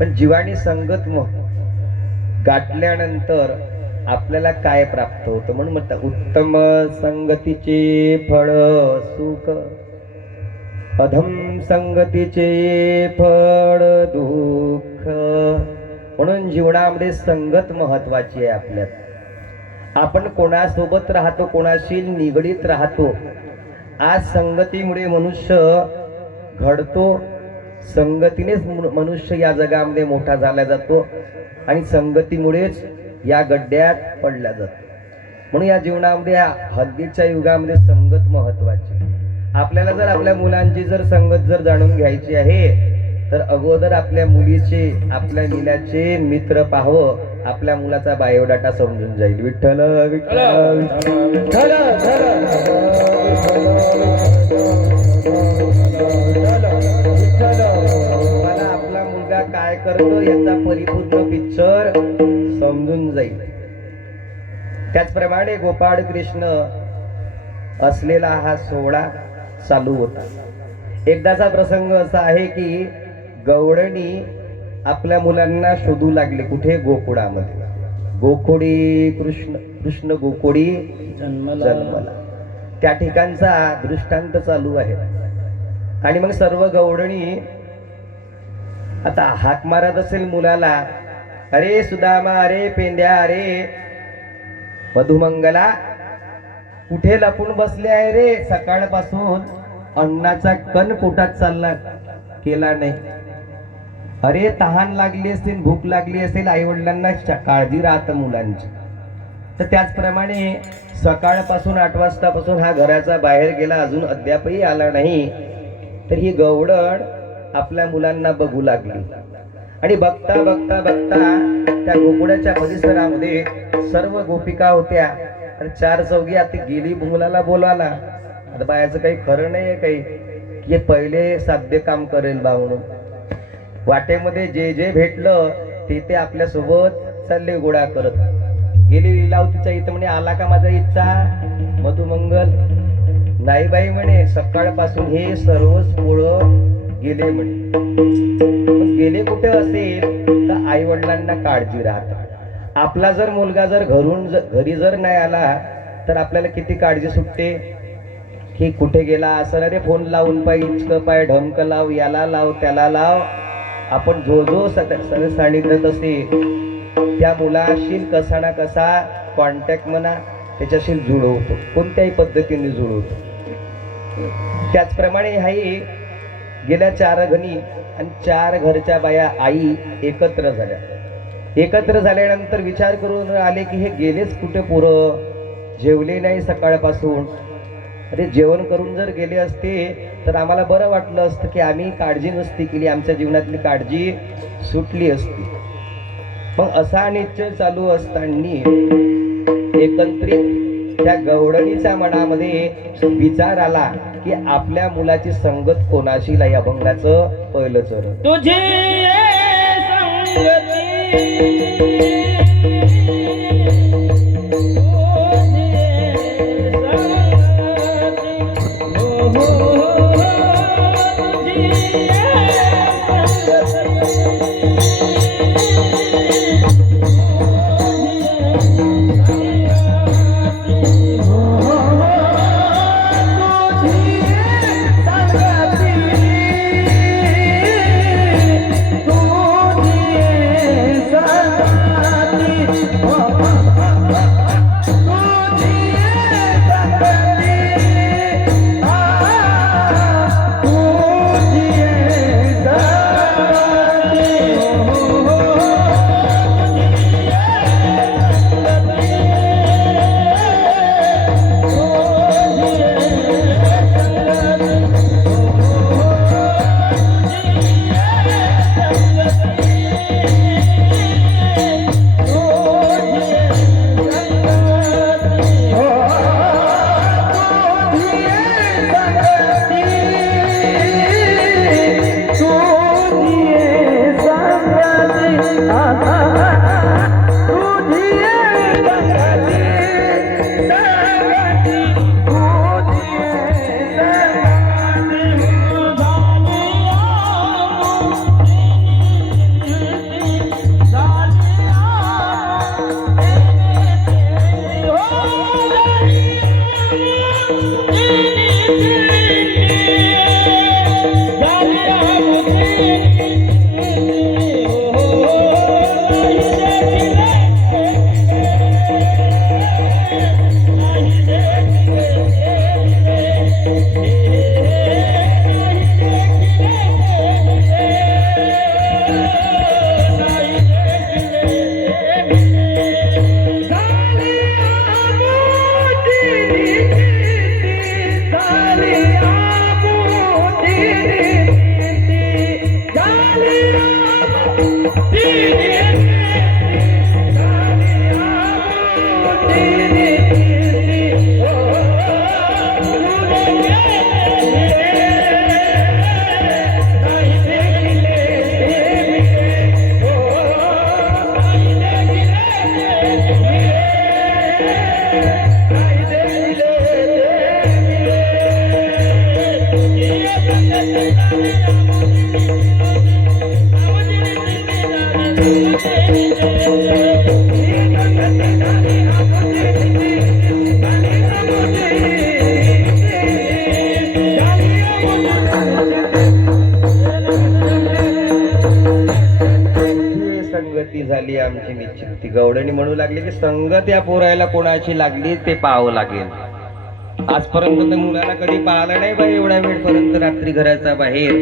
पण जीवानी संगत गाठल्यानंतर आपल्याला काय प्राप्त होतं म्हणून म्हणतात उत्तम संगतीचे फळ सुख, अधम संगतीचे फळ दुःख. म्हणून जीवनामध्ये संगत महत्वाची आहे. आपल्यात आपण कोणासोबत राहतो, कोणाशी निगडीत राहतो. आज संगतीमुळे मनुष्य घडतो, संगतीनेच मनुष्य या जगामध्ये मोठा झाला जातो आणि संगतीमुळेच या गड्ड्यात पडला जातो. म्हणून या जीवनामध्ये हल्लीच्या युगामध्ये संगत महत्वाची. आपल्याला जर आपल्या मुलांची जर संगत जर जाणून घ्यायची आहे तर अगोदर आपल्या मुलीचे, आपल्या मुलाचे मित्र पाहावं, आपल्या मुलाचा बायोडाटा समजून जाईल. विठ्ठल विठ्ठल विठ्ठल. मला आपला मुलगा काय करतो याचा परिपूर्ण पिक्चर समजून जाईल. त्याचप्रमाणे गोपाळ कृष्ण असलेला हा सोहळा चालू होता. एकदाचा प्रसंग असा आहे की गवळणी आपल्या मुलांना शोधू लागले. कुठे? गोकुळामध्ये. गोकुळी कृष्ण, कृष्ण गोकुळी जन्मला, त्या ठिकाणचा दृष्टांत चालू आहे. आणि मग सर्व गवळणी आता हाक मारत असेल मुलाला, अरे सुदामा, अरे पेंद्या, अरे मधुमंगला, कुठे लपून बसले आहे रे? सकाळपासून अन्नाचा कण पोटात चालला केला नाही. अरे तहान लागली असेल, भूक लागली असेल, आई वडिलांना काळजी राहतं मुलांची. तर त्याचप्रमाणे सकाळपासून 8 वाजतापासून हा घराच्या बाहेर गेला, अजून अद्यापही आला नाही. तर ही गवळण आपल्या मुलांना बघू लागली. आणि बघता बघता बघता त्या गोकुळाच्या परिसरामध्ये सर्व गोपिका होत्या. आणि 4 चौघी आता गेली मुलाला बोलवायला. आता बायाचं काही खरं नाही आहे काही, की पहिले साध्य काम करेल बा म्हणून. वाटेमध्ये जे जे भेटलं ते ते आपल्या सोबत चालले गोळा करत. गेली लीलावतीच्या इथं म्हणे, आला का माझा इच्छा मधुमंगल? नाही बाई म्हणे, सकाळपासून हे सर्वच पोळं गेले म्हणे. गेले कुठे असेल तर आई वडिलांना काळजी राहते. आपला जर मुलगा जर घरी जर नाही आला तर आपल्याला किती काळजी सुटते की कुठे गेला असं. रे फोन लावून पाय, इचक पाय, ढमक लाव, याला लाव, त्याला लाव. आपण जो जो सांगितलं तसे त्या मुलाशी कसा ना कसा कॉन्टॅक्ट म्हणा त्याच्याशी जुळवतो, कोणत्याही पद्धतीने जुळवतो. त्याचप्रमाणे हाही गेल्या 4 घणी आणि 4 घरच्या बाया आई एकत्र झाल्या. एकत्र झाल्यानंतर विचार करून आले की हे गेलेच कुठे पोरं, जेवले नाही सकाळपासून. अरे जेवण करून जर गेले असते तर आम्हाला बरं वाटलं असतं की आम्ही काळजी नसती केली, आमच्या जीवनातली काळजी सुटली असती. मग असा निश्चय चालू असताना एकत्रित त्या गवळणीच्या मनामध्ये विचार आला की आपल्या मुलाची संगत कोणाशी या अभंगाचं पहिलं चरण. तुझी संगती संगती झाली आमची निश्चित. ती गवडणी म्हणू लागली की संगत या पोरायला कोणाची लागली ते पाहावं लागेल. आजपर्यंत तर मुलाला कधी पाहिलं नाही बाई एवढ्या वेळपर्यंत रात्री घराच्या बाहेर.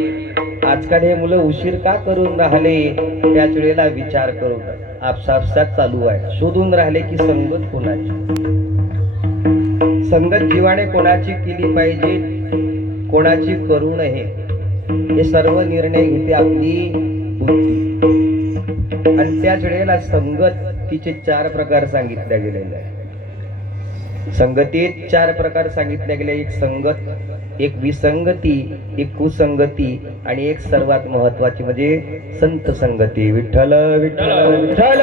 आजकाल हे मुलं उशीर का करून राहिले त्याच वेळेला विचार करून आपसापसात चालू आहे. शोधून राहिले की संगत कोणाची, संगत जीवाने कोणाची केली पाहिजे, कोणाची करू नये, हे सर्व निर्णय घेते आपली बुद्धी. आणि त्याच वेळेला संगतीचे 4 प्रकार सांगितले गेलेले आहे. संगतीत 4 प्रकार सांगितले गेले. एक संगत, एक विसंगती, एक कुसंगती आणि एक सर्वात महत्वाची म्हणजे संत संगती. विठ्ठल विठ्ठल विठ्ठल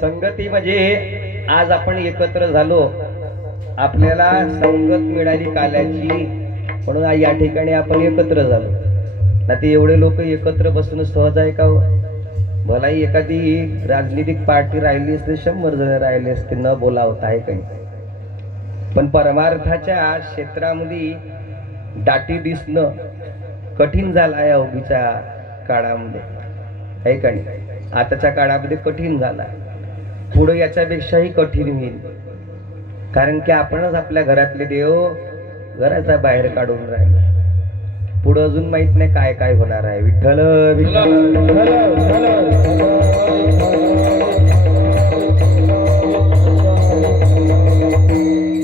संगती म्हणजे आज आपण एकत्र झालो, आपल्याला संगत मिळाली काल्याची म्हणून या ठिकाणी आपण एकत्र झालो. ना ते एवढे लोक एकत्र बसून सहज आहे का? भलाही एखादी राजनीतिक पार्टी राहिली असते, 100 जण राहिले असते, न बोलावता आहे काही. पण परमार्थाच्या क्षेत्रामध्ये दाटी दिसणं कठीण झालं आहे अवघीच्या काळामध्ये, आहे का नाही? आताच्या काळामध्ये कठीण झाला, पुढे याच्यापेक्षाही कठीण होईल. कारण की आपणच आपल्या घरातले देव घराच्या बाहेर काढून राहिले. पुढे अजून माहित नाही काय काय होणार आहे. विठ्ठल विठ्ठल.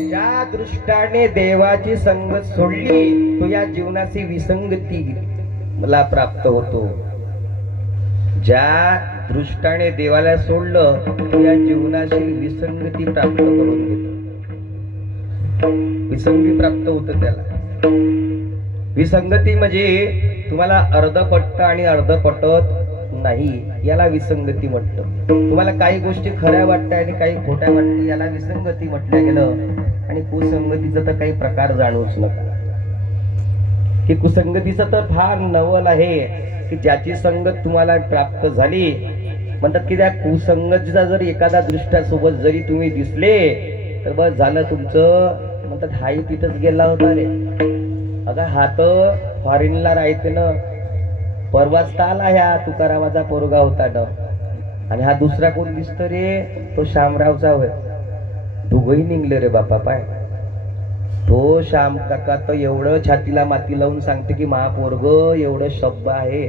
ज्या दृष्टाने देवाची संगत सोडली तो या जीवनाची विसंगती मला प्राप्त होतो. ज्या दृष्टाने देवाला सोडलं तो या जीवनाची विसंगती प्राप्त करून घेतो. विसंगी प्राप्त होतं त्याला. विसंगती म्हणजे तुम्हाला अर्ध पटत आणि अर्ध पटत नाही, याला विसंगती म्हटलं. तुम्हाला काही गोष्टी खऱ्या वाटत्या आणि काही खोट्या वाटत्या, याला विसंगती म्हटलं गेलं. आणि कुसंगतीचा तर काही प्रकार जाणूच नका. की कुसंगतीचं तर फार नवल आहे की ज्याची संगत तुम्हाला प्राप्त झाली, म्हणतात की त्या कुसंगतीचा जर एखादा दृष्ट्यासोबत जरी तुम्ही दिसले तर बस झालं तुमचं. म्हणतात हाही तिथंच गेला होता रे. अगं हा तर फॉरेनला राहते ना, परवाच आला ह्या तुकारामाचा पोरगा होता ना. आणि हा दुसरा कोण दिसतो रे? तो शामरावचा होय. दोघंही निघले रे बापा. पाय तो श्याम काका तर एवढं छातीला माती लावून सांगते की महापोरग एवढं सभ्य आहे,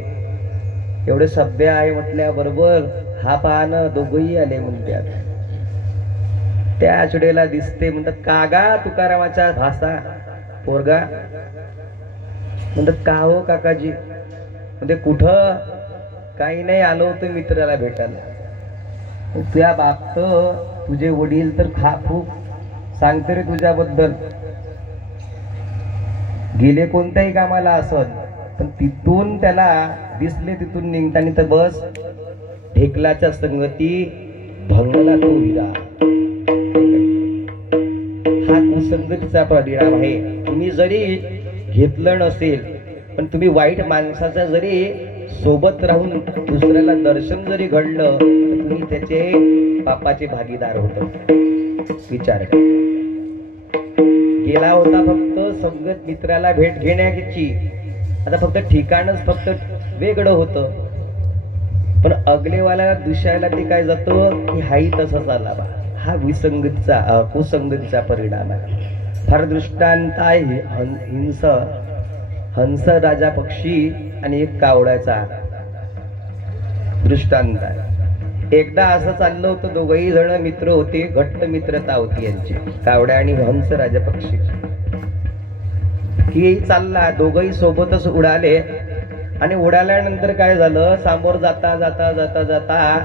एवढं सभ्य आहे म्हटल्याबरोबर हा पाहणं दोघंही आले म्हणतात. त्याच वेळेला दिसते म्हणतात कागा तुकारामाचा भासा पोरगा. म्हणतात का हो काकाजी? म्हणजे कुठं? काही नाही, आलो होतो मित्राला भेटायला. तुझ्या बाप तुझे वडील तर खूप सांगते रे तुझ्याबद्दल, गेले कोणत्याही कामाला असत, पण तिथून त्याला दिसले तिथून निघताना तर बस ढेकलाच्या संगती भंगला तो हिरा. हा कुसंगतीचा परिणाम आहे. तुम्ही जरी घेतलं नसेल पण तुम्ही वाईट माणसाचा जरी सोबत राहून दुसऱ्याला दर्शन जरी घडलं तर तुम्ही त्याचे पापाचे भागीदार होता. विचार गेला होता फक्त संगत मित्राला भेट घेण्याची, आता फक्त ठिकाणच फक्त वेगळं होतं, पण अगलेवाला दुसऱ्याला ते काय जातं की हाही तसाच आला बा. हा विसंगतीचा कुसंगतीचा परिणाम आहे. फार दृष्टांत आहे हंस राजा पक्षी आणि एक कावळ्याचा दृष्टांत आहे. एकदा असं चाललं होतं, दोघही जण मित्र होते, घट्ट मित्रता होती यांची, कावड्या आणि हंस राजा पक्षी. की चालला, दोघही सोबतच उडाले. आणि उडाल्यानंतर काय झालं, समोर जाता जाता जाता जाता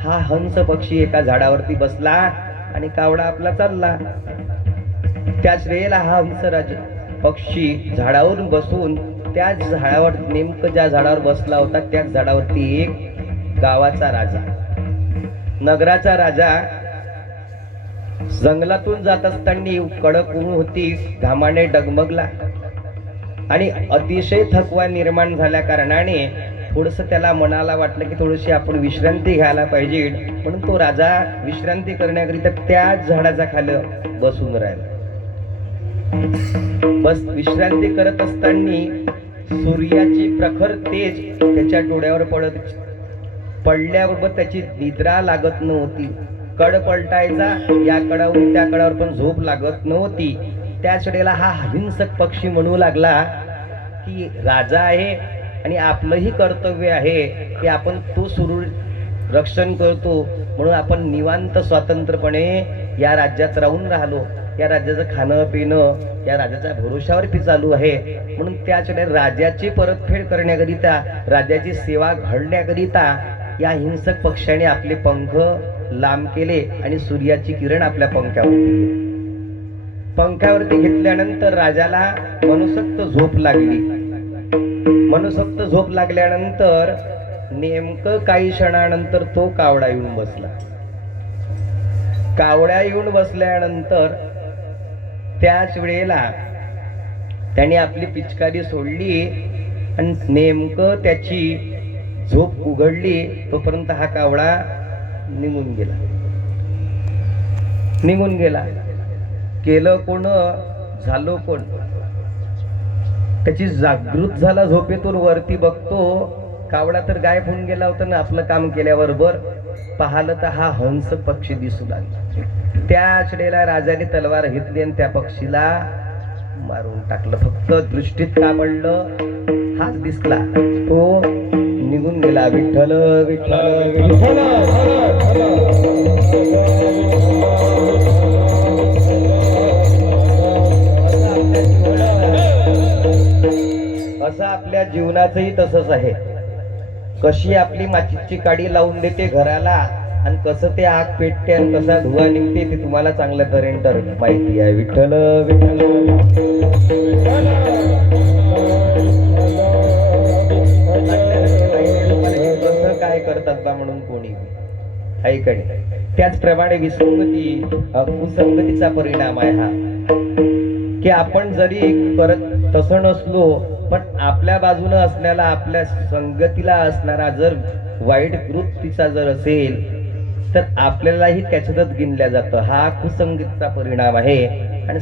हा हंस पक्षी एका झाडावरती बसला आणि कावडा आपला चालला. त्याच वेळेला हा हंसराज पक्षी झाडावरून बसून त्याच झाडावर, नेमकं ज्या झाडावर बसला होता त्याच झाडावरती एक गावाचा राजा, नगराचा राजा जंगलातून जात असताना कडक ऊन होती, घामाने डगमगला आणि अतिशय थकवा निर्माण झाल्या कारणाने थोडस त्याला मनाला वाटलं की थोडीशी आपण विश्रांती घ्यायला पाहिजे. म्हणून तो राजा विश्रांती करण्याकरिता त्याच झाडाच्या खाली बसून राहिला. बस विश्रांती करत असताना सूर्याची प्रखर तेज त्याच्या डोळ्यावर पडल्याबरोबर त्याची निद्रा लागत नव्हती. कड पलटायचा, या कडावरून त्या कडावर पण झोप लागत नव्हती. त्याच वेळेला हा हिंसक पक्षी म्हणू लागला की राजा आहे आणि आपलंही कर्तव्य आहे की आपण तो सुरक्षित रक्षण करतो, म्हणून आपण निवांत स्वतंत्रपणे या राज्यात राहून राहिलो. या राज्याचं खाणं पिणं या राजाच्या भरोशावरती चालू आहे. म्हणून त्याच वेळेला राजाची परतफेड करण्याकरिता, राजाची सेवा घडण्याकरिता या हिंसक पक्ष्याने आपले पंख लांब केले आणि सूर्याची किरण आपल्या पंखावरती घेतल्यानंतर राजाला मनसोक्त झोप लागली. मनसोक्त झोप लागल्यानंतर नेमकं काही क्षणानंतर तो कावडा येऊन बसला. कावड्या येऊन बसल्यानंतर त्याच वेळेला त्याने आपली पिचकारी सोडली आणि नेमकं त्याची झोप उघडली. तोपर्यंत हा कावडा निघून गेला. केलं कोण, झालो कोण. त्याची जागृत झाला झोपेतून, वरती बघतो कावडा तर गायब होऊन गेला होता ना आपलं काम केल्याबरोबर. पाहिलं तर हा हंस पक्षी दिसू लागला. त्याच वेळेला राजाने तलवार घेतली आणि त्या पक्षीला मारून टाकलं. फक्त दृष्टीत का पडलं, हाच दिसला, तो निघून गेला. विठ्ठल विठ्ठल विठ्ठल. असं आपल्या जीवनाचंही तसंच आहे. कशी आपली मातीची काडी लावून देते घराला आणि कसं ते आग पेटते आणि कसा धुवा निघते ते तुम्हाला चांगल्या तऱ्हेने माहिती आहे. विठ्ठल विठ्ठल. कसं काय करतात बा म्हणून कोणी ऐकणे. त्याचप्रमाणे विसंगती कुसंगतीचा परिणाम आहे हा, की आपण जरी परत तसं नसलो पण आपल्या बाजूने असलेला, आपल्या संगतीला असणारा जर वाईट वृत्तीचा जर असेल तर आपल्यालाही त्याच्यातच गिनल्या जातं. हा कुसंगतीचा परिणाम आहे. आणि